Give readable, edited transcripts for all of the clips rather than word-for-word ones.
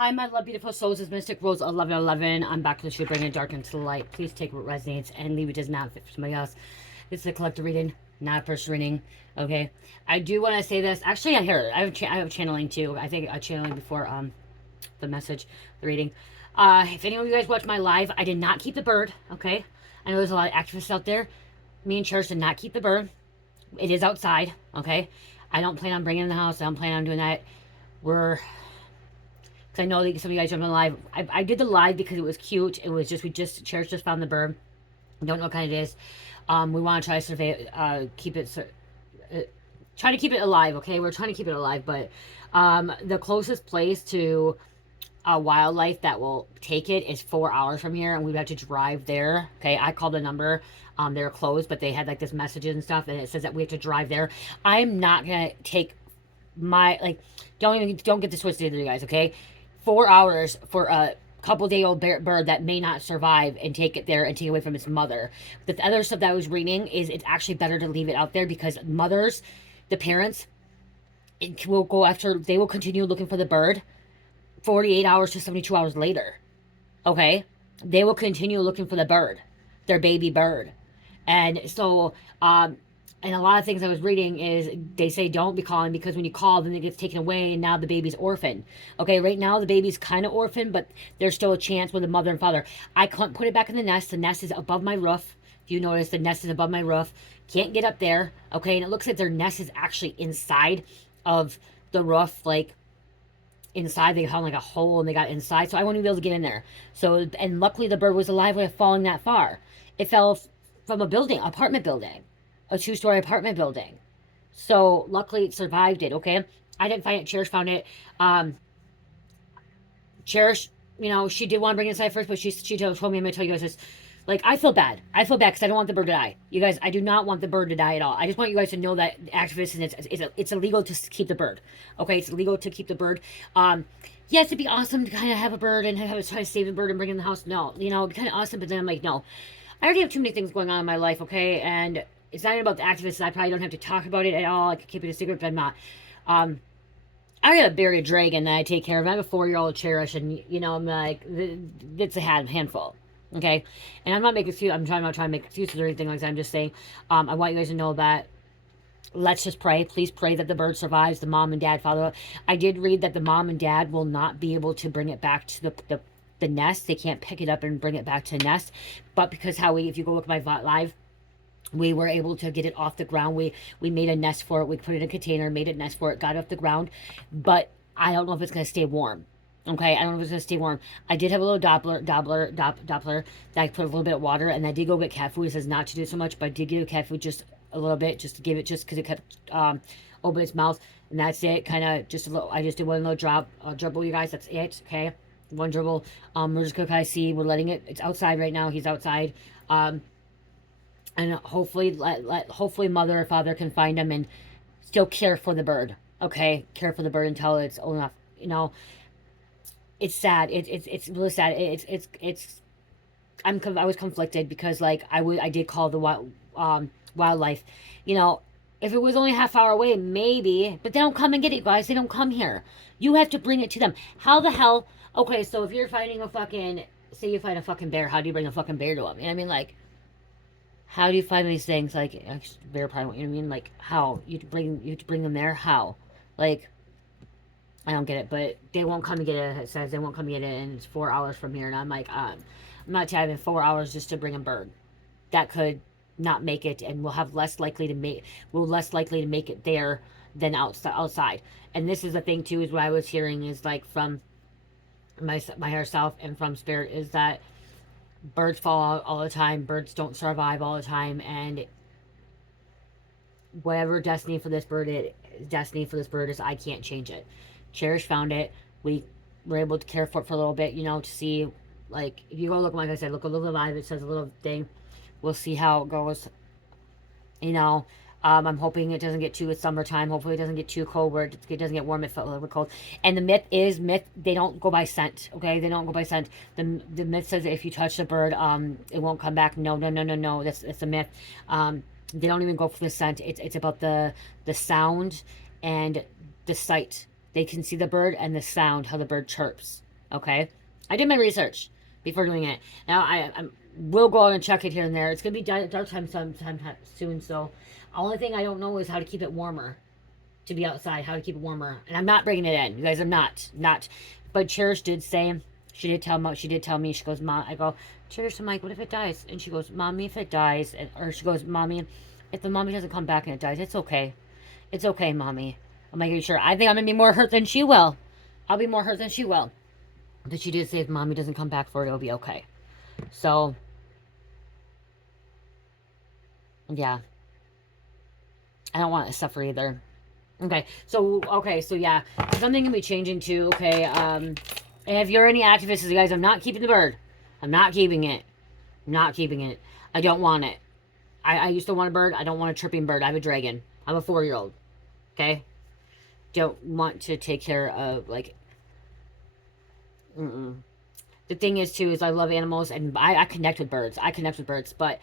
Hi, my love, beautiful souls. It's Mystic Rose 1111. I'm back to the show, bringing dark into the light. Please take what resonates and leave it does not fit for somebody else. This is a collective reading, not a personal reading. Okay. I do want to say this. Actually, I have channeling too. I think channeling before the message, the reading. If any of you guys watch my live, I did not keep the bird. Okay. I know there's a lot of activists out there. Me and Church did not keep the bird. It is outside. Okay. I don't plan on bringing it in the house. I don't plan on doing that. We're I know that some of you guys jumped on live. I did the live because it was cute. It was just, Cherish just found the bird. Don't know what kind it is. We want to try to survey, try to keep it alive, okay? We're trying to keep it alive, but the closest place to wildlife that will take it is 4 hours from here, and we'd have to drive there, okay? I called the number. They're closed, but they had like this messages and stuff, and it says that we have to drive there. I'm not going to take don't get this twisted either, you guys, okay? 4 hours for a couple-day-old bird that may not survive and take it there and take it away from its mother. The other stuff that I was reading is it's actually better to leave it out there because mothers, the parents, will go after, they will continue looking for the bird 48 hours to 72 hours later. Okay? They will continue looking for the bird, their baby bird. And so, and a lot of things I was reading is they say don't be calling because when you call, then it gets taken away and now the baby's orphaned. Okay, right now the baby's kind of orphaned, but there's still a chance with the mother and father. I can't put it back in the nest. The nest is above my roof. If you notice, the nest is above my roof. Can't get up there. Okay, and it looks like their nest is actually inside of the roof, like inside. They found like a hole and they got inside, so I won't even be able to get in there. So, and luckily the bird was alive without falling that far. It fell from a building, apartment building, a 2-story apartment building. So luckily it survived it, okay? I didn't find it. Cherish found it. Cherish, you know, she did want to bring it inside first, but she told me, I'm going to tell you guys this. Like, I feel bad. I feel bad because I don't want the bird to die. You guys, I do not want the bird to die at all. I just want you guys to know that activists, and it's illegal to keep the bird. Okay, it's illegal to keep the bird. Yes, it'd be awesome to kind of have a bird and have try to save the bird and bring it in the house. No, you know, it'd be kind of awesome, but then I'm like, no. I already have too many things going on in my life, okay? And it's not about the activists. I probably don't have to talk about it at all. I could keep it a secret, but I'm not. I gotta bury a dragon that I take care of. I have a 4-year-old Cherish, and you know, I'm like, it's a handful. Okay, and I'm not making excuses. I'm not trying to make excuses or anything like that. I'm just saying, I want you guys to know that. Let's just pray. Please pray that the bird survives. The mom and dad, father. I did read that the mom and dad will not be able to bring it back to the nest. They can't pick it up and bring it back to the nest. But because if you go look at my live, we were able to get it off the ground. We made a nest for it. We put it in a container, made a nest for it, got it off the ground. But I don't know if it's going to stay warm. Okay, I don't know if it's going to stay warm. I did have a little Doppler that I put a little bit of water, and I did go get cat food. It says not to do so much, but I did give cat food just a little bit, just to give it, just because it kept open its mouth, and that's it. Kind of just a little. I just did one little dribble, you guys. That's it. Okay, one dribble. We're just gonna kind of see. We're letting it. It's outside right now. He's outside. And hopefully, hopefully, mother or father can find him and still care for the bird. Okay, care for the bird until it's old enough. You know, it's sad. It's really sad. I was conflicted because like I did call the wildlife. You know, if it was only a half hour away, maybe, but they don't come and get it, guys. They don't come here. You have to bring it to them. How the hell? Okay, so if you're fighting a fucking, say you fight a fucking bear, how do you bring a fucking bear to them? You know what I mean? Like, how do you find these things? Like, bear probably, you know what I mean? Like, how you have to bring them there? How? Like, I don't get it, but they won't come and get it. It says they won't come and get it, and it's 4 hours from here. And I'm like, I'm not having 4 hours just to bring a bird that could not make it, and we'll less likely to make it there than outside. And this is the thing too, is what I was hearing is like from my higher self and from spirit is that birds fall out all the time. Birds don't survive all the time, and whatever destiny for this bird is, I can't change it. Cherish found it. We were able to care for it for a little bit, you know, to see, like, if you go look, like I said, look a little live, it says a little thing. We'll see how it goes, you know. I'm hoping it doesn't get too, it's summertime. Hopefully it doesn't get too cold where it doesn't get warm. It felt a little bit cold. And the myth, they don't go by scent, okay? They don't go by scent. The myth says that if you touch the bird, it won't come back. No. That's a myth. They don't even go for the scent. It's about the sound and the sight. They can see the bird and the sound, how the bird chirps. Okay, I did my research before doing it. Now I will go out and check it here and there. It's gonna be dark time sometime soon, so only thing I don't know is how to keep it warmer to be outside. How to keep it warmer, and I'm not bringing it in. You guys, I'm not. But Cherish did say she did tell me. She goes, Mom. I go, Cherish. I'm like, what if it dies? And she goes, Mommy, if it dies, or she goes, Mommy, if the mommy doesn't come back and it dies, it's okay. It's okay, Mommy. I'm like, are you sure? I think I'm gonna be more hurt than she will. I'll be more hurt than she will. But she did say if Mommy doesn't come back for it, it'll be okay. So, yeah. I don't want to suffer either. Okay, so yeah. Something can be changing too, okay? And if you're any activists, you guys, I'm not keeping the bird. I'm not keeping it. I'm not keeping it. I don't want it. I used to want a bird. I don't want a tripping bird. I have a dragon. I'm a 4-year-old. Okay? Don't want to take care of, like, the thing is too is I love animals and I connect with birds. I connect with birds, but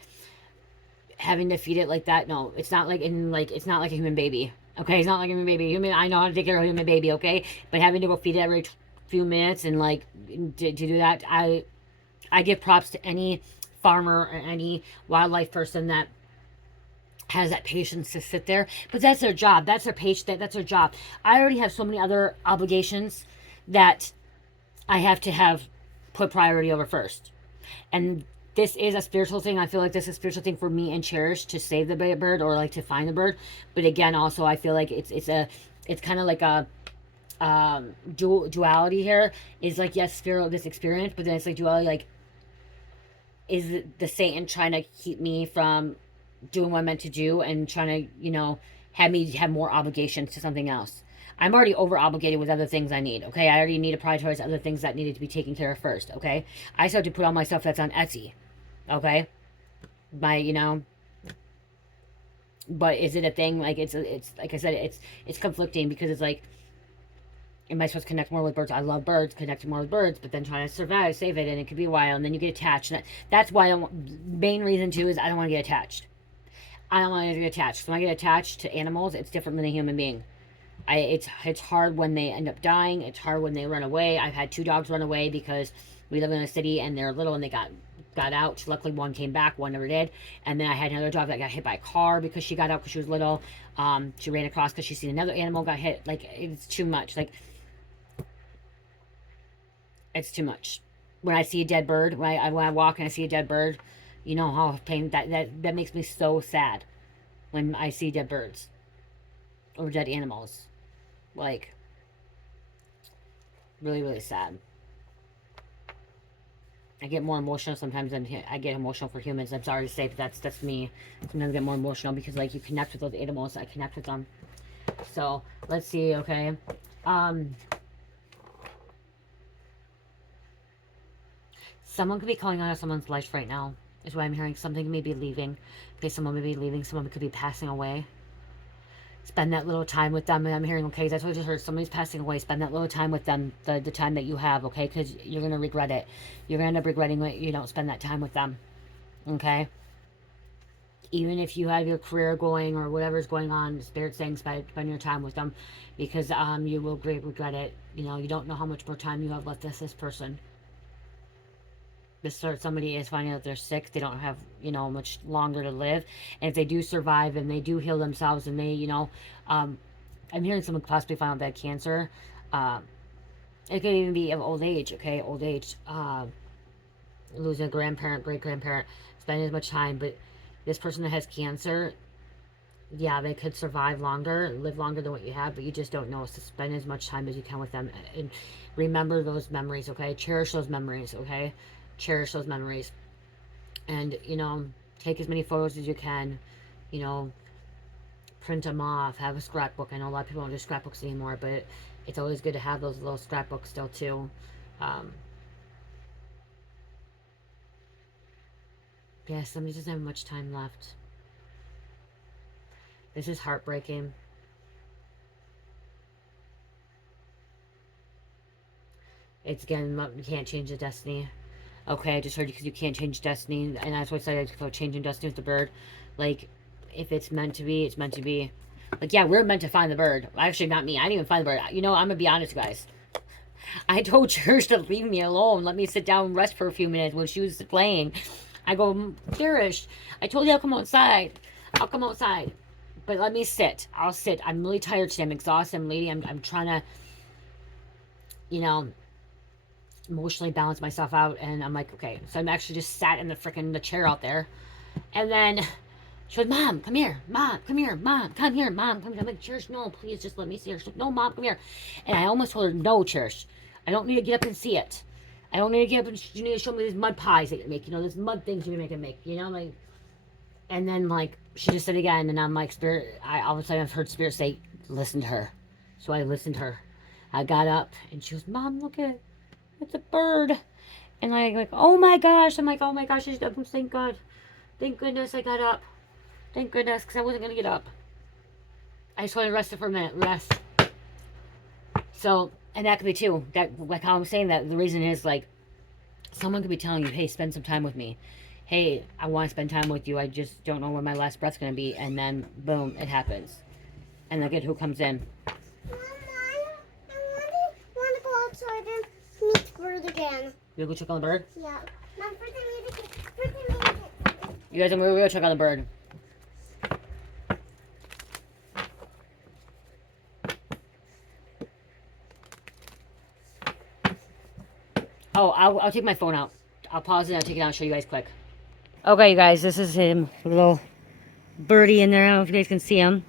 having to feed it like that, no, it's not like it's not like a human baby. Okay, it's not like a human baby. Human, I know how to take care of a human baby. Okay, but having to go feed it every few minutes and like to do that, I give props to any farmer or any wildlife person that has that patience to sit there. But that's their job. That's their patient. That's their job. I already have so many other obligations that I have to have put priority over first. And this is a spiritual thing. I feel like this is a spiritual thing for me and Cherish to save the bird or like to find the bird. But again, also I feel like it's kind of like a duality here. Is like, yes, spiritual this experience, but then it's like duality, like, is the Satan trying to keep me from doing what I'm meant to do and trying to, have me have more obligations to something else. I'm already over obligated with other things I need, okay? I already need to prioritize other things that needed to be taken care of first, okay? I still have to put all my stuff that's on Etsy, okay? But is it a thing? Like, it's like I said, it's conflicting because it's like, am I supposed to connect more with birds? I love birds, connecting more with birds, but then trying to survive, save it, and it could be a while, and then you get attached. And that's why main reason too is I don't want to get attached. I don't want to get attached. So when I get attached to animals, it's different than a human being. It's hard when they end up dying. It's hard when they run away. I've had 2 dogs run away because we live in a city and they're little and they got out. Luckily, one came back, one never did. And then I had another dog that got hit by a car because she got out because she was little. She ran across because she seen another animal got hit. Like, it's too much. Like, it's too much. When I see a dead bird, when I walk and I see a dead bird, you know how pain that makes me so sad when I see dead birds or dead animals. Like, really, really sad. I get more emotional sometimes than I get emotional for humans. I'm sorry to say, but that's me. Sometimes I get more emotional because, like, you connect with those animals. I connect with them. So, let's see, okay? Someone could be calling out of someone's life right now, is what I'm hearing. Something may be leaving. Okay, someone may be leaving. Someone could be passing away. Spend that little time with them. And I'm hearing, okay, that's what I just heard. Somebody's passing away. Spend that little time with them, the time that you have, okay? Because you're going to regret it. You're going to end up regretting it. You don't spend that time with them, okay? Even if you have your career going or whatever's going on, Spirit's saying spend your time with them because you will regret it. You don't know how much more time you have left with this person. Somebody is finding out they're sick, they don't have much longer to live, and if they do survive and they do heal themselves and they I'm hearing someone possibly find out they had cancer. It could even be of old age, okay? Old age, losing a grandparent, great grandparent, spending as much time. But this person that has cancer, yeah, they could survive longer, live longer than what you have, but you just don't know. So spend as much time as you can with them and remember those memories, okay? Cherish those memories, okay? Cherish those memories. And, take as many photos as you can, print them off, have a scrapbook. I know a lot of people don't do scrapbooks anymore, but it's always good to have those little scrapbooks still too. Yeah, somebody doesn't have much time left. This is heartbreaking. It's again, you can't change the destiny. Okay, I just heard you because you can't change destiny, and that's what I said about changing destiny with the bird. Like, if it's meant to be, it's meant to be. Like, yeah, we're meant to find the bird. Actually, not me. I didn't even find the bird. I'm gonna be honest, guys. I told Cherish to leave me alone. Let me sit down and rest for a few minutes when she was playing. I go, Cherish, I told you I'll come outside. I'll come outside. But let me sit. I'll sit. I'm really tired today. I'm exhausted. I'm trying to, you know, emotionally balance myself out. And I'm like, okay. So I'm actually just sat in the chair out there. And then she goes, Mom, come here. Mom, come here. Mom, come here. Mom, come here. I'm like, Cherish, no, please just let me see her. She's like, no, Mom, come here. And I almost told her, no, Cherish. I don't need to get up and see it. I don't need to get up and you need to show me these mud pies that you make. You know, these mud things you're making make. You know, like. And then, like, she just said again, and I'm like, Spirit, all of a sudden I've heard Spirit say, listen to her. So I listened to her. I got up, and she goes, Mom, look at it. It's a bird. And I like, oh my gosh. I'm like, oh my gosh. Thank God. Thank goodness I got up. Thank goodness, because I wasn't going to get up. I just wanted to rest it for a minute. Rest. So, and that could be too. That, like how I'm saying that, the reason is, like, someone could be telling you, hey, spend some time with me. Hey, I want to spend time with you. I just don't know when my last breath's going to be. And then, boom, it happens. And look at who comes in. Mom, I want to go outside and meet the bird again. You go check on the bird? Yeah. Mom, for the music. You guys, I'm going to go check on the bird. Oh, I'll take my phone out. I'll pause it. I'll take it out and show you guys quick. Okay, you guys, this is him. A little birdie in there. I don't know if you guys can see him.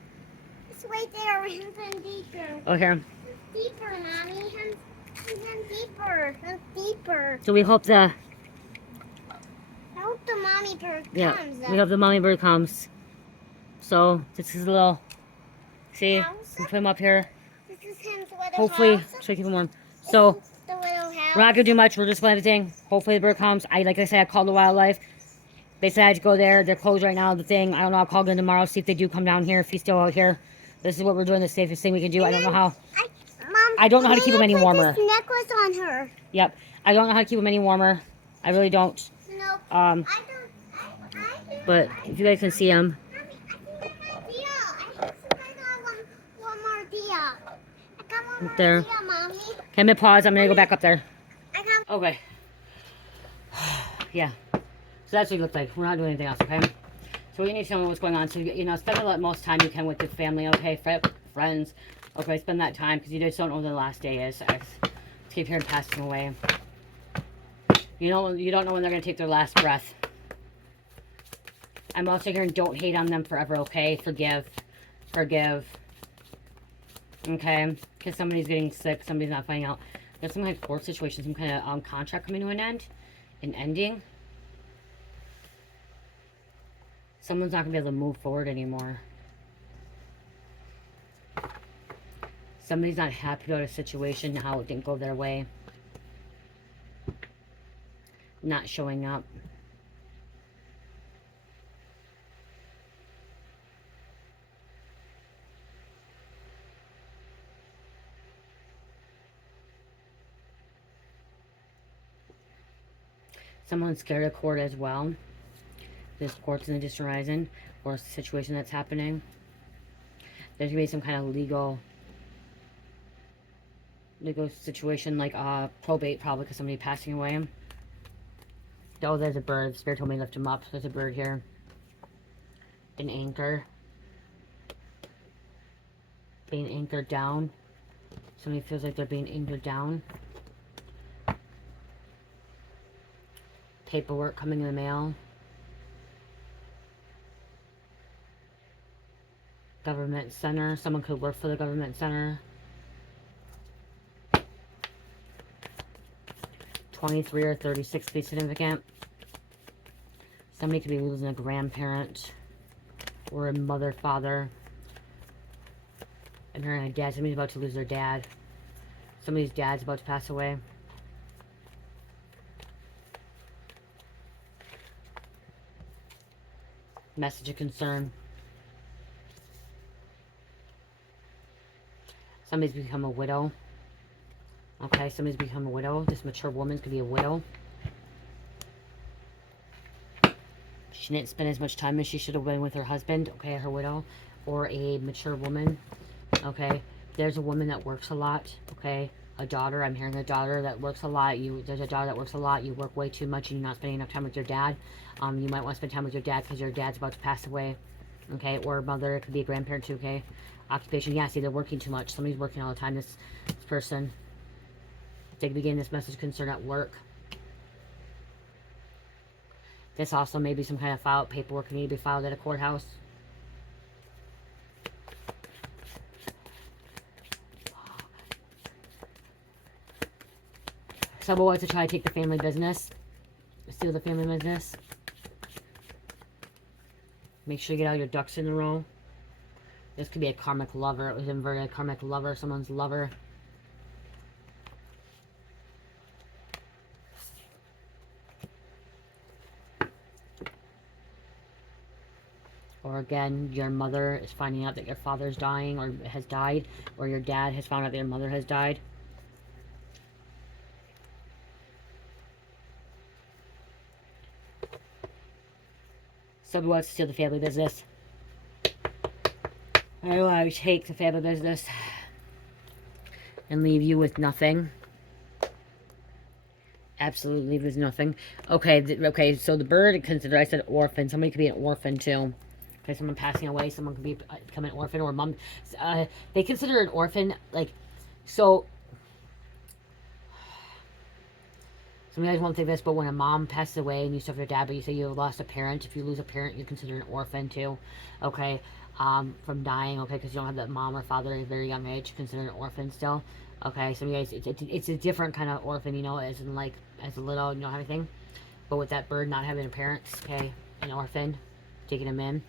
It's right there. He's in deeper. Oh, here. Deeper, Mommy. He's in deeper. Deeper. So we hope the... I hope the mommy bird Yeah, comes. we hope the mommy bird comes. So, this is a little... See? House? We put him up here. This is his little Hopefully, house. try to keep him warm. So, The little house. we're not going to do much. We're just going to everything. Hopefully the bird comes. Like I said, I called the wildlife. They said I had to go there. They're closed right now, the thing. I don't know. I'll call them tomorrow, see if they do come down here, if he's still out here. This is what we're doing, the safest thing we can do. I don't know how. Mom, I don't know how to keep him any warmer. Put this necklace on her. Yep. I don't know how to keep him any warmer. I really don't. No. Um, I don't. I but if you guys can see him. Mommy, I think of an idea. I got one more idea. I got one more There. idea, Mommy. Okay, I'm going to pause. I'm going to go back up there. I got. Okay. Yeah. So that's what it looks like. We're not doing anything else, okay? So you need to tell me what's going on. So, you know, spend the most time you can with your family, okay? Friends. Okay, spend that time because you just don't know when the last day is. I keep hearing passing away. You don't know when they're going to take their last breath. I'm also hearing don't hate on them forever, okay? Forgive. Forgive. Okay? Because somebody's getting sick. Somebody's not finding out. There's some kind of court situation. Some kind of contract coming to an end. An ending. Someone's not going to be able to move forward anymore. Somebody's not happy about a situation, how it didn't go their way. Not showing up. Someone's scared of court as well. This court's in the distant horizon, or a situation that's happening. There's gonna be some kind of legal situation, like probate, probably because somebody passing away. Oh, there's a bird. The Spirit told me to lift him up. There's a bird here. An anchor. Being anchored down. Somebody feels like they're being anchored down. Paperwork coming in the mail. Government center. Someone could work for the government center. 23 or 36 be significant. Somebody could be losing a grandparent or a mother, father. And her dad. Somebody's about to lose their dad. Somebody's dad's about to pass away. Message of concern. Somebody's become a widow. Okay, somebody's become a widow. This mature woman could be a widow. She didn't spend as much time as she should have been with her husband. Okay, her widow. Or a mature woman. Okay, there's a woman that works a lot. Okay, A daughter, I'm hearing a daughter that works a lot. There's a daughter that works a lot. You work way too much and you're not spending enough time with your dad. You might want to spend time with your dad because your dad's about to pass away. Okay, or a mother, it could be a grandparent too, okay? Occupation, yeah, see, they're working too much. Somebody's working all the time, this person. They begin this message concern at work. This also may be some kind of paperwork need to be filed at a courthouse. Someone wants to try to take the family business. Steal the family business. Make sure you get all your ducks in a row. This could be a karmic lover. It was inverted. Karmic lover. Someone's lover. Or again, your mother is finding out that your father's dying or has died. Or your dad has found out that your mother has died. Somebody wants to steal the family business. I want to take the family business and leave you with nothing. Absolutely leave with nothing. Okay, okay, so the bird, consider, I said orphan. Somebody could be an orphan too. Okay, someone passing away, someone could become an orphan, or mom. They consider an orphan, like, so. Some of you guys won't think this, but when a mom passes away and you still have your dad, but you say you lost a parent, if you lose a parent, you're considered an orphan too. Okay, from dying, okay, because you don't have that mom or father at a very young age, you're considered an orphan still. Okay, some of you guys, it's a different kind of orphan, you know, as in like, as a little, you know, everything. But with that bird not having a parent, okay, an orphan, taking them in.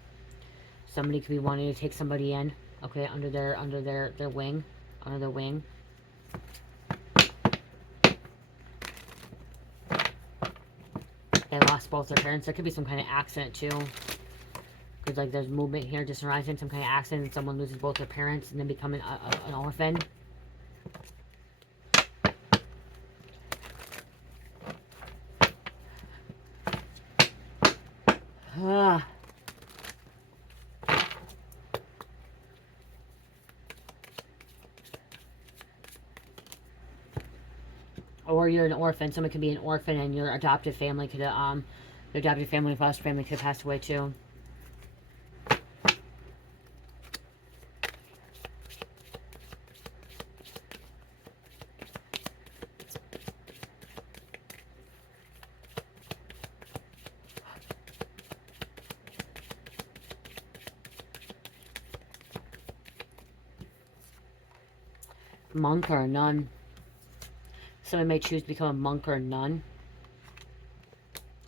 Somebody could be wanting to take somebody in, okay, under their wing, under their wing. They lost both their parents. There could be some kind of accident too. Because like there's movement here, just arising, some kind of accident, and someone loses both their parents and then become an orphan. Or you're an orphan. Someone could be an orphan, and your adoptive family could your adoptive family, foster family could have passed away too. Monk or a nun. Someone may choose to become a monk or a nun.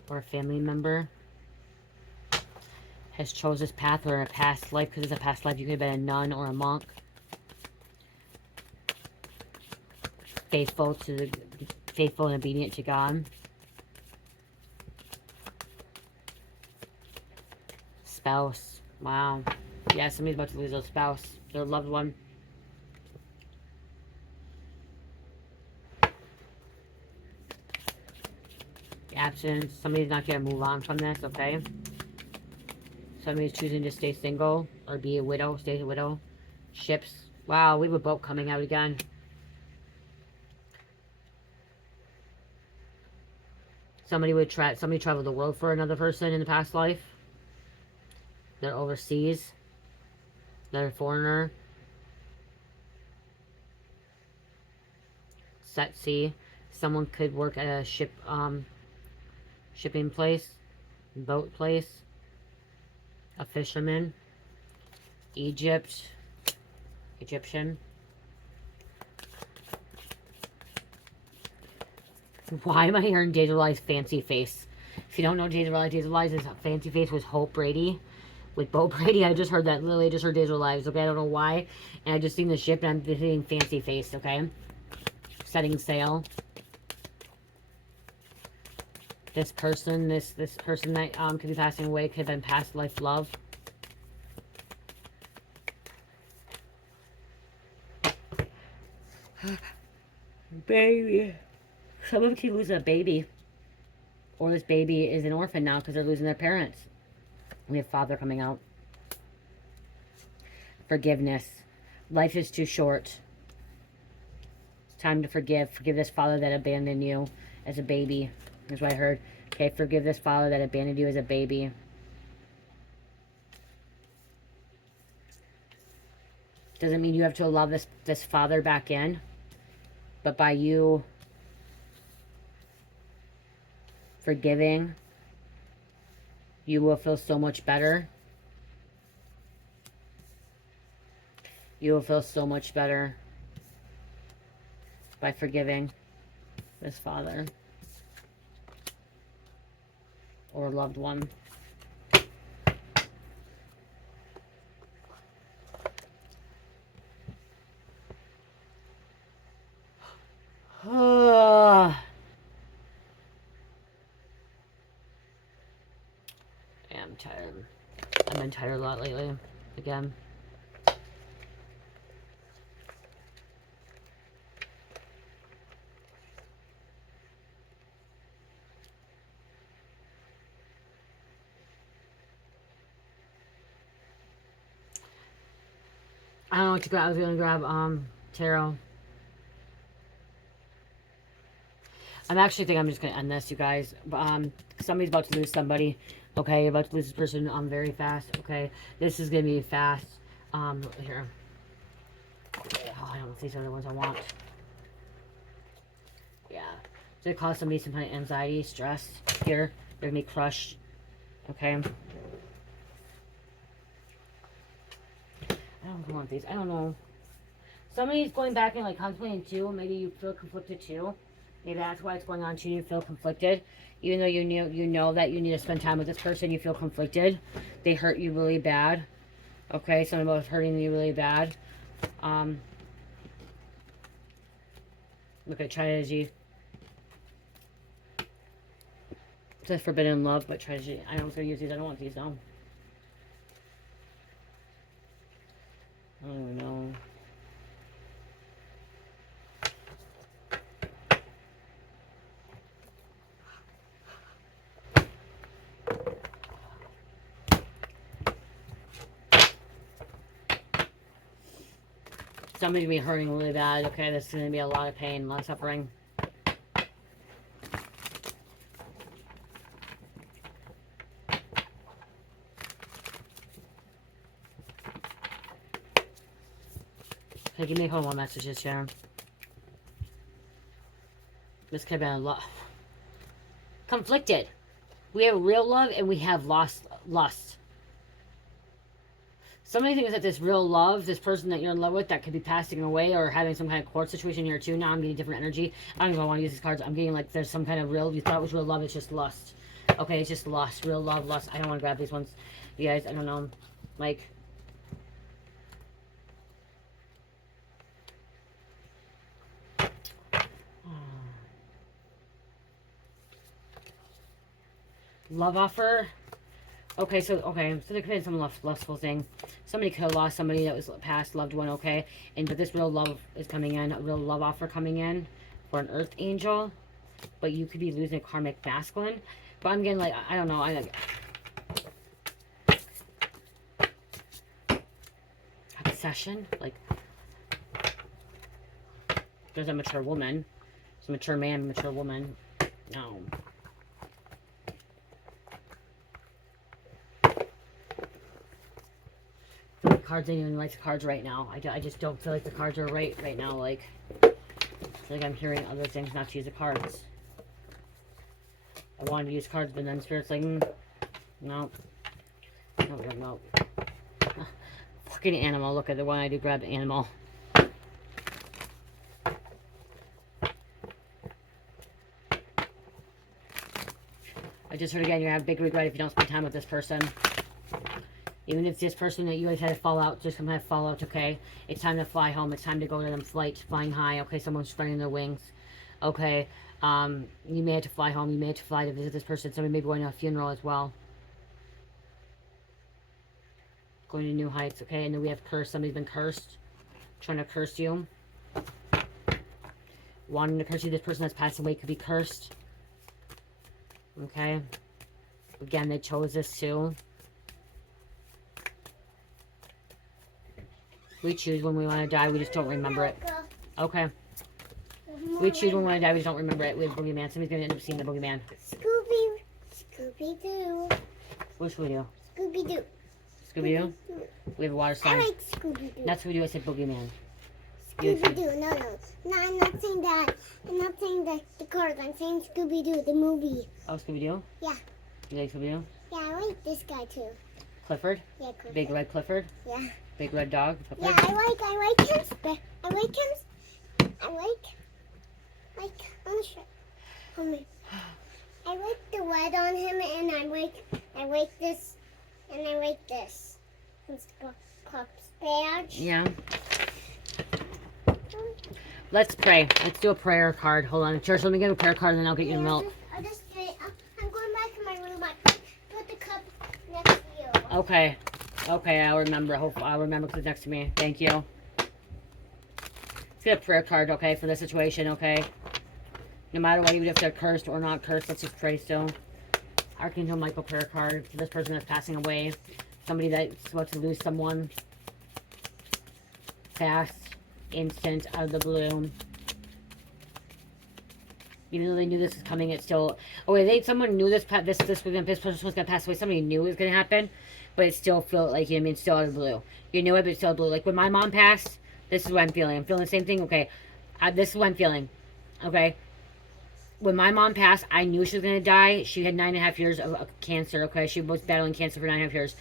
Or a family member has chose this path, or a past life, because it's a past life, you could have been a nun or a monk. Faithful and obedient to God. Spouse. Wow. Yeah, somebody's about to lose their spouse, their loved one. Absence. Somebody's not going to move on from this, okay? Somebody's choosing to stay single or be a widow, stay a widow. Ships. Wow, we have a boat coming out again. Somebody traveled the world for another person in the past life. They're overseas. They're a foreigner. Set sea. Someone could work at a shipping place, boat place, a fisherman, Egyptian. Why am I hearing Daisy Lies fancy face? If you don't know Daisy Lies' fancy face was Hope Brady. With Bo Brady, I just heard that. Literally, I just heard Daisy Lies, okay? I don't know why. And I just seen the ship, and I'm seeing fancy face, okay? Setting sail. This person that could be passing away could have been past life love. Baby. Someone could lose a baby. Or this baby is an orphan now because they're losing their parents. We have father coming out. Forgiveness. Life is too short. time to forgive. Forgive this father that abandoned you as a baby. That's what I heard. Okay, forgive this father that abandoned you as a baby. Doesn't mean you have to allow this father back in. But by you forgiving, you will feel so much better. You will feel so much better by forgiving this father or loved one. I am tired. I've been tired a lot lately. Again. I don't know what to grab. I was gonna grab tarot. I'm actually think I'm just gonna end this, you guys. Somebody's about to lose somebody. Okay, you're about to lose this person very fast. Okay, this is gonna be fast. Here. Oh, I don't know if these are the ones I want. Yeah, it's gonna cause somebody some kind of anxiety, stress. Here, they're gonna be crushed. Okay. I don't want these. I don't know. Somebody's going back and like contemplating too. Maybe you feel conflicted too. Maybe that's why it's going on too. You feel conflicted, even though you know that you need to spend time with this person. You feel conflicted. They hurt you really bad. Okay, someone was hurting you really bad. Look at tragedy. It says forbidden love, but tragedy. I was gonna use these. I don't want these though. I don't even know. Somebody's gonna be hurting really bad. Okay, this is gonna be a lot of pain, a lot of suffering. Okay, give me a couple more messages here. This could have been a lot. Conflicted. We have real love and we have lust. Somebody thinks that this real love, this person that you're in love with, that could be passing away or having some kind of court situation here too. Now I'm getting different energy. I don't even want to use these cards. I'm getting like there's some kind of real, you thought it was real love, it's just lust. Okay, it's just lust. Real love, lust. I don't want to grab these ones. You guys, I don't know. Like, love offer. Okay, so there could have been some lustful thing. Somebody could have lost somebody that was past loved one, okay? But this real love is coming in, a real love offer coming in for an earth angel. But you could be losing a karmic masculine. But I'm getting like, I don't know, obsession, like there's a mature woman. It's a mature man, mature woman. No. Cards ain't even like the cards right now. I just don't feel like the cards are right now. Like, I feel like I'm hearing other things not to use the cards. I wanted to use cards, but then Spirit's like, no. No. Fucking animal. Look at the one I do grab animal. I just heard again, you're gonna have big regret if you don't spend time with this person. Even if this person that you guys had a fallout, just some kind of fallout, okay? It's time to fly home. It's time to go to them flights, flying high, okay? Someone's spreading their wings, okay? You may have to fly home. You may have to fly to visit this person. Somebody may be going to a funeral as well. Going to new heights, okay? And then we have cursed. Somebody's been cursed. Trying to curse you. Wanting to curse you. This person that's passed away could be cursed. Okay? Again, they chose this too. We choose when we want to die. We just don't remember it. Okay. We choose when we want to die. We just don't remember it. We have boogeyman. Somebody's gonna end up seeing the boogeyman. Scooby-Doo. What should we do? Scooby-Doo. Scooby-Doo? We have a water I slide. like Scooby-Doo. Not Scooby-Doo. I said boogeyman. Scooby-Doo. No, no. No, I'm not saying that. I'm not saying the cards. I'm saying Scooby-Doo, the movie. Oh, Scooby-Doo? Yeah. You like Scooby-Doo? Yeah, I like this guy too. Clifford? Yeah, Clifford. Big red Clifford? Yeah. Big red dog? Clifford? Yeah, I like him. I'm sure. I like the red on him, and I like this, and I like this. It's Pop's badge. Yeah. Let's pray. Let's do a prayer card. Hold on. Church, let me get a prayer card and then I'll get you the milk. I'm going back to my room. I put the cup next to you. Okay. Okay, I'll remember. I'll remember because it's next to me. Thank you. Let's get a prayer card, okay, for this situation, okay? No matter what, even if they're cursed or not cursed, let's just pray still. Archangel Michael prayer card for this person that's passing away. Somebody that's about to lose someone. Fast, instant, out of the blue. Even though they knew this was coming, it's still... Oh, wait, someone knew this person was going to pass away. Somebody knew it was going to happen. But it still felt like, you know what I mean, still out of the blue. You knew it, but it's still blue. Like, when my mom passed, this is what I'm feeling. I'm feeling the same thing. Okay, this is what I'm feeling. Okay? When my mom passed, I knew she was going to die. She had 9.5 years of cancer, okay? She was battling cancer for 9.5 years.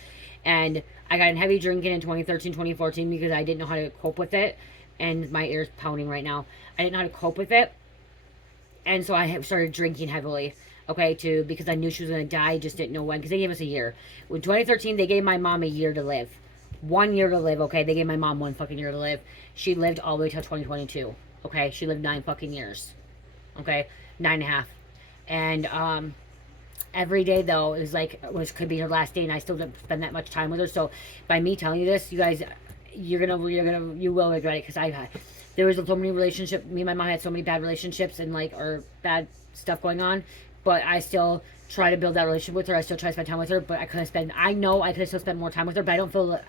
And I got in heavy drinking in 2013, 2014 because I didn't know how to cope with it. And my ear's pounding right now. I didn't know how to cope with it. And so I started drinking heavily, okay, because I knew she was going to die. I just didn't know when, because they gave us a year. In 2013, they gave my mom a year to live. 1 year to live, okay? They gave my mom 1 fucking year to live. She lived all the way till 2022, okay? She lived 9 fucking years, okay? 9.5. And, every day, though, is like, could be her last day, and I still didn't spend that much time with her. So, by me telling you this, you guys, you will regret it, because there was so many relationships. Me and my mom had so many bad relationships and or bad stuff going on, but I still try to build that relationship with her. I still try to spend time with her, but I know I could still spend more time with her, but I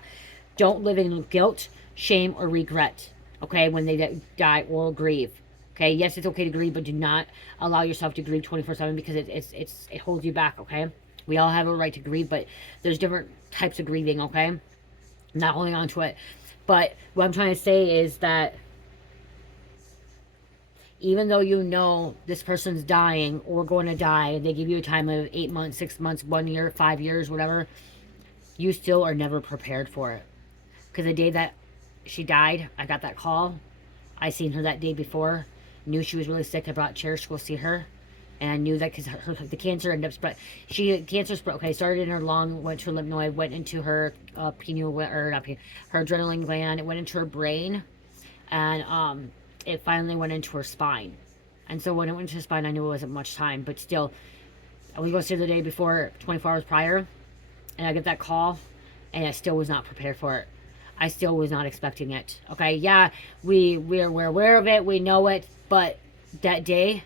don't live in guilt, shame, or regret, okay, when they die or grieve. Okay, yes, it's okay to grieve, but do not allow yourself to grieve 24/7 because it holds you back, okay? We all have a right to grieve, but there's different types of grieving, okay? I'm not holding on to it. But what I'm trying to say is that even though you know this person's dying or going to die, they give you a time of 8 months, 6 months, 1 year, 5 years, whatever, you still are never prepared for it. Because the day that she died, I got that call. I seen her that day before. Knew she was really sick. I brought chairs to go see her. And I knew that because the cancer ended up spread. Cancer spread. Okay, started in her lung, went to her lymph node, went into her her adrenaline gland. It went into her brain, and it finally went into her spine. And so when it went into her spine, I knew it wasn't much time, but still, I was going to see her the day before, 24 hours prior, and I get that call, and I still was not prepared for it. I still was not expecting it. Okay, yeah, we're aware of it, we know it, but that day,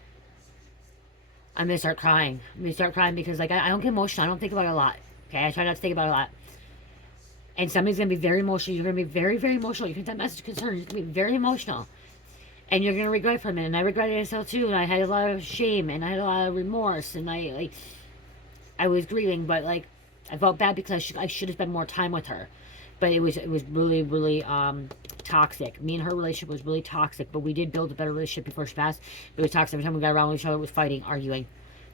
I'm going to start crying. I'm going to start crying because, I don't get emotional. I don't think about it a lot. Okay? I try not to think about it a lot. And somebody's going to be very emotional. You're going to be very, very emotional. You get that message of concern. You're going to be very emotional. And you're going to regret from it. And I regretted it still, too. And I had a lot of shame. And I had a lot of remorse. And I was grieving. But, I felt bad because I should have spent more time with her. But it was really, really toxic. Me and her relationship was really toxic, but we did build a better relationship before she passed. It was toxic. Every time we got around with each other, it was fighting, arguing,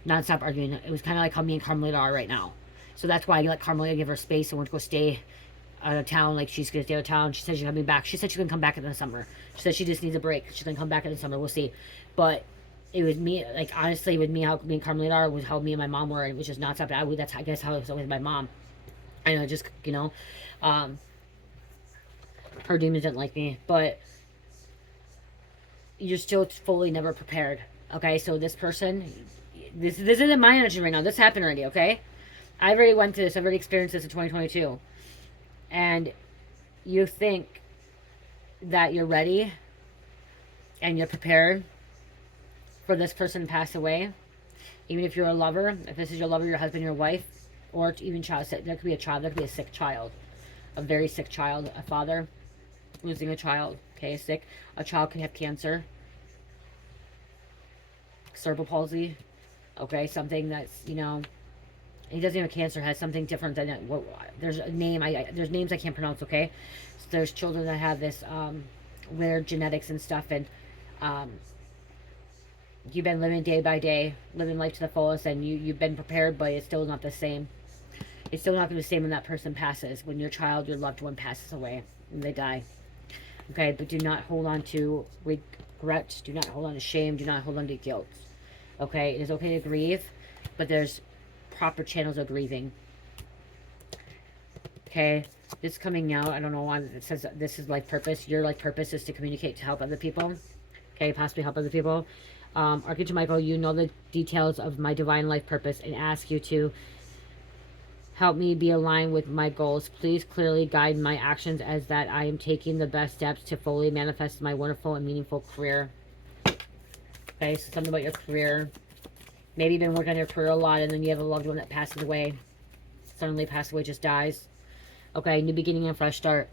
non-stop arguing. It was kind of like how me and Carmelita are right now. So that's why I let Carmelita give her space and went to go stay out of town. She's going to stay out of town. She said she's coming back. She said she's going to come back in the summer. She said she just needs a break. She's going to come back in the summer. We'll see. But it was me, honestly, with me, how me and Carmelita are, was how me and my mom were. And it was just non-stop. That's, I guess, how it was with my mom. I know, just, her demons didn't like me, but you're still fully never prepared, okay? So this person, this isn't my energy right now. This happened already, okay? I've already went through this. I've already experienced this in 2022. And you think that you're ready and you're prepared for this person to pass away. Even if you're a lover, if this is your lover, your husband, your wife, or even child, there could be a child, there could be a sick child, a very sick child, a father losing a child, okay, a child can have cancer, cerebral palsy. Okay, something that's, he doesn't have cancer, has something different than that. There's a name, there's names I can't pronounce, okay? So there's children that have this weird genetics and stuff, and you've been living day by day, living life to the fullest, and you've been prepared, but it's still not the same. It's still not going to be the same when that person passes, when your child, your loved one passes away, and they die. Okay, but do not hold on to regret, do not hold on to shame, do not hold on to guilt. Okay, it is okay to grieve, but there's proper channels of grieving. Okay, this coming out, I don't know why it says this is life purpose. Your life purpose is to communicate, to help other people. Okay, possibly help other people. Archangel Michael, you know the details of my divine life purpose and ask you to help me be aligned with my goals. Please clearly guide my actions as that I am taking the best steps to fully manifest my wonderful and meaningful career. Okay, so something about your career. Maybe you've been working on your career a lot and then you have a loved one that passes away. Suddenly passes away, just dies. Okay, new beginning and fresh start.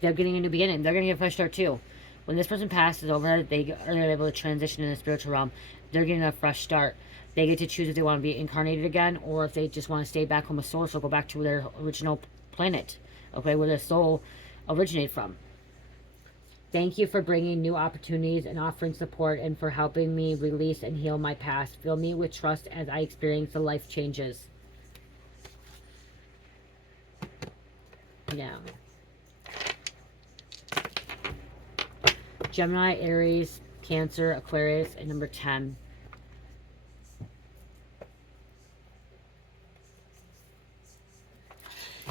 They're getting a new beginning. They're going to get a fresh start too. When this person passes over, they are able to transition in the spiritual realm. They're getting a fresh start. They get to choose if they want to be incarnated again or if they just want to stay back home with source or go back to their original planet. Okay, where their soul originated from. Thank you for bringing new opportunities and offering support and for helping me release and heal my past. Fill me with trust as I experience the life changes. Yeah. Gemini, Aries, Cancer, Aquarius, and number 10.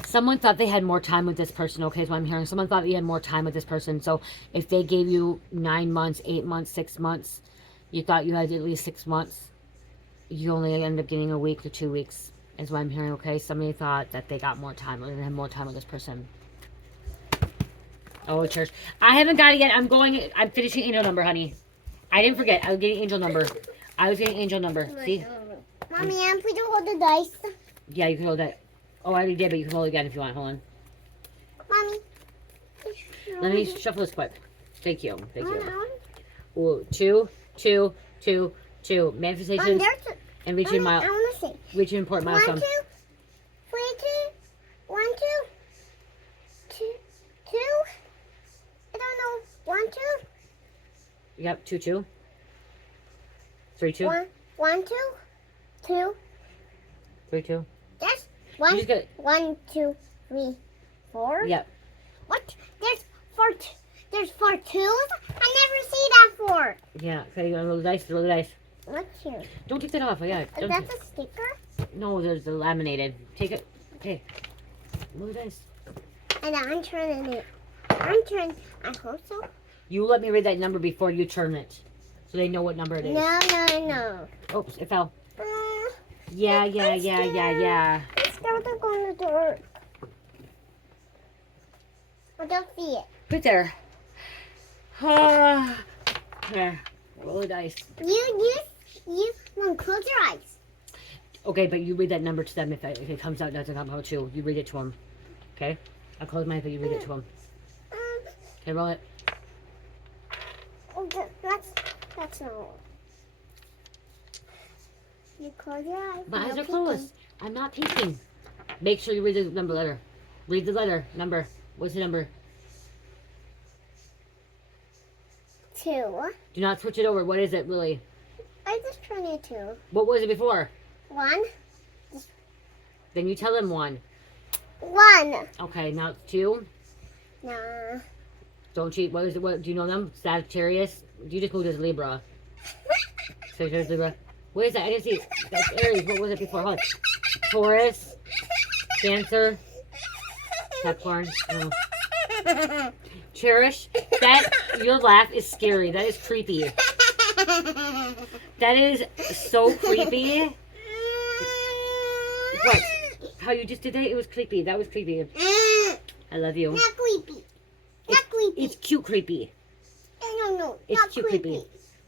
Someone thought they had more time with this person. Okay, so I'm hearing someone thought you had more time with this person. So if they gave you 9 months, 8 months, 6 months, you thought you had at least 6 months, you only end up getting a week or 2 weeks, is what I'm hearing. Okay, somebody thought that they got more time, or they had more time with this person. Oh, church. I haven't got it yet. I'm finishing angel number, honey. I didn't forget. I was getting angel number. See? Mommy, I'm going to hold the dice. Yeah, you can hold that. Oh, I already did, but you can hold it again if you want. Hold on. Mommy. Let me shuffle this quick. Thank you. Ooh, 2, 2, 2, 2. Manifestations and reaching I want to say. reaching important milestone. 1, 2, 3, 2, 1, 2, 2, 2. I don't know. 1, 2. Yep, 2, 2. 3, 2. 1, 2, 2. 3, 2. That's 1, You just got 1, 2, 3, 4. Yep. What? There's 4 twos? I never see that 4. Yeah. Okay, you want to roll the dice? Roll the dice. What's here? Don't take that off. Yeah. Is that a sticker? No, there's the laminated. Take it. Okay. Roll the dice. And I'm turning it. I hope so. You let me read that number before you turn it, so they know what number it is. No. Oops, it fell. Uh, Yeah. I'm scared they're going to dirt. I don't see it. Right there. There. Roll the dice. You want to close your eyes. Okay, but you read that number to them if it comes out, doesn't come out too. You read it to them. Okay? I'll close my eyes, but you read it to them. Okay, roll it. That's not. You close your eyes. My eyes no are closed. I'm not peeking. Make sure you read the number letter. Read the letter. Number. What's the number? 2. Do not switch it over. What is it, really? I just turned it 2. What was it before? 1. Then you tell them 1. 1. Okay, now it's 2. Nah. Don't cheat. What is it? What do you know them? Sagittarius? You just moved as Libra. Sagittarius, Libra. What is that? I didn't see. That's Aries. What was it before? Hold on. Taurus. Cancer. Capricorn. Oh. Cherish. That your laugh is scary. That is creepy. That is so creepy. What? How you just did that? It was creepy. That was creepy. I love you. Not creepy. Not creepy. It's cute creepy. No. It's Not cute creepy.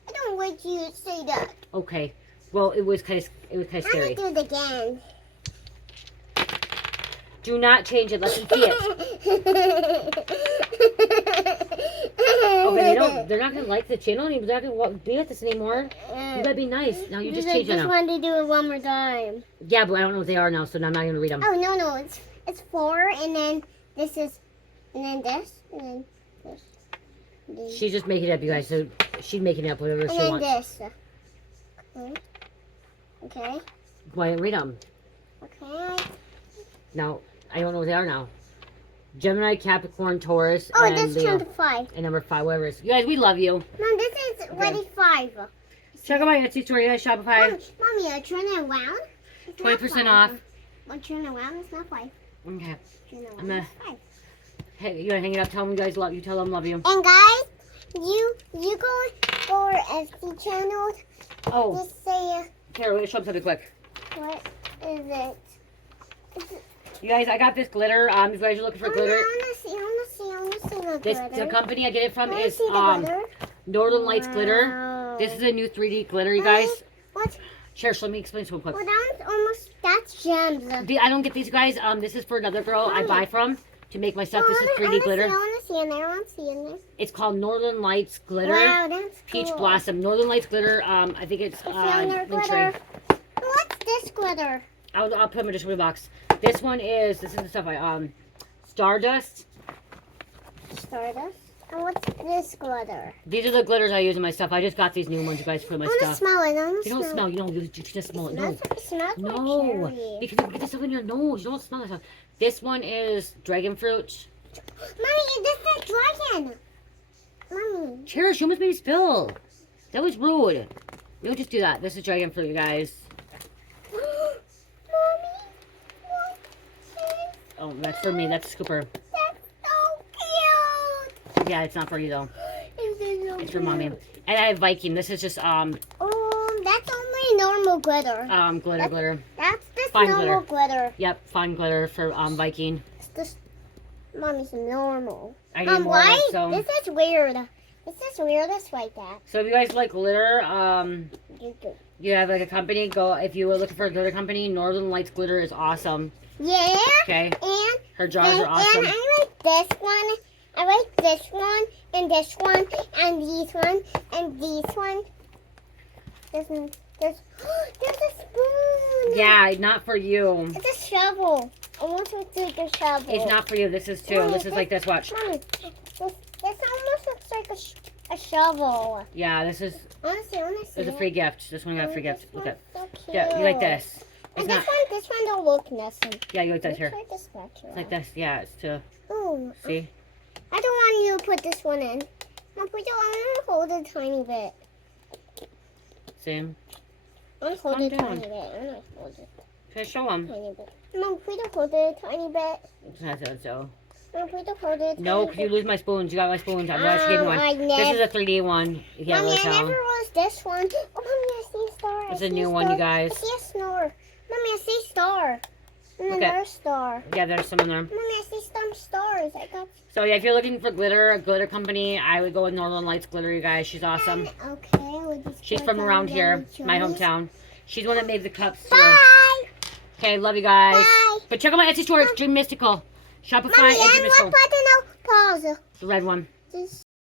I don't want you to say that. Okay. Well, it was kind of scary. I'm gonna do it again. Do not change it. Let them see it. but they're not gonna like the channel anymore. They're not gonna be at this anymore. You gotta be nice. Now you just changed it just now. wanted to do it one more time. Yeah, but I don't know what they are now, so I'm not gonna read them. Oh no, it's 4, and then this is, and then this, and then this. And then, She's just making it up, you guys. So she's making it up whatever she and then wants. this. Okay. Why didn't read them? Okay. Now I don't know what they are now. Gemini, Capricorn, Taurus, Oh, and this Leo. turned to 5. And number 5, whatever it is. You guys, we love you. Mom, this is already 5. Check out my Etsy store, you guys, Shopify. Mommy, I turn it around. It's not 20% 5. off. I turn it around. It's not 5. Okay. Turn it around. I'm gonna- It's 5. Hey, you gotta hang it up. Tell them you guys love you. Tell them love you. And guys, you go for Etsy channel. Oh, Just say here, let me show them something quick. what is it? You guys, I got this glitter. If you guys are looking for glitter, I wanna see the this glitter. the company I get it from I wanna is see the glitter. Northern Lights Glitter. Wow. This is a new 3D glitter, you guys. What? Cherish, let me explain something quick. Well, that's gems. I don't get these, guys. This is for another girl I buy from to make my stuff. This is I 3D glitter. I wanna see in there. I wanna see in there. It's called Northern Lights Glitter. Wow, that's Peach cool. Blossom. Northern Lights Glitter. I think it's I found their Linktree. glitter. What's this glitter? I'll put them in a description box. This is the stuff I Stardust. Stardust. And what's this glitter? These are the glitters I use in my stuff. I just got these new ones, you guys, for my I wanna stuff. smell it. I wanna You don't smell. You don't. You just smell it. No. It smells like No. cherry. Because you get this stuff in your nose. You don't smell that stuff. This one is dragon fruit. Mommy, this is dragon. Mommy. Cherish, you almost made me spill. That was rude. We don't just do that. This is dragon fruit, you guys. Mommy, what is Oh, that's for me. That's Scooper. that? So cute. Yeah, it's not for you though. It's It's for mommy. And I have Viking. This is just Oh, that's only normal glitter. glitter. That's just fine normal glitter. Yep, fine glitter for Viking. It's just mommy's normal. I need more. Why? So This is weird. This is weird. It's like that. if you guys like glitter, You do. you have like a company. Go if you were looking for a glitter company. Northern Lights Glitter is awesome. Yeah. Okay, And her jars are awesome. And I like this one. I like this one and this one and these one and these one. There's there's a spoon. Yeah, not for you. It's a shovel. I want to take a shovel. It's not for you. This is too. This is like this. Watch. Mommy, this almost looks like a shovel. Yeah, this is. Honestly, I want to see It's a it. free gift. This one got a free gift. This Look at. one's so cute. Yeah, you like this. And It's not. this one don't look nothing. Yeah, you like this here. Try this spatula. It's like this. Yeah, it's to Ooh, see. I don't want you to put this one in. No, put it. I want to hold it a tiny bit. See. I want to hold Calm it a down. tiny bit. I want to hold it Okay, show them. a tiny bit. Mom, put it hold it a tiny bit. So. Mom, put it hold it a No, tiny because you bit. lose my spoons. You got my spoons. I'm glad you gave me one. I This is never. a 3D one. You can't Mommy, really I tell. never was this one. Oh, Mommy, I see a star. It's I a see new one, you star. guys. I see a snore. Mommy, I see a star. And Okay. another star. Yeah, there's some in there. Mommy, I see some stars. I got. So yeah, if you're looking for glitter, a glitter company, I would go with Northern Lights Glitter. You guys, she's awesome. Okay, we'll just She's put from down around the here, my choice. hometown. She's the one that made the cups too. Bye. Okay, love you guys. Bye. But check out my Etsy store. It's Dream Mystical. Shopify Mommy, and Dream and Mystical. what button? Pause. The red one. Just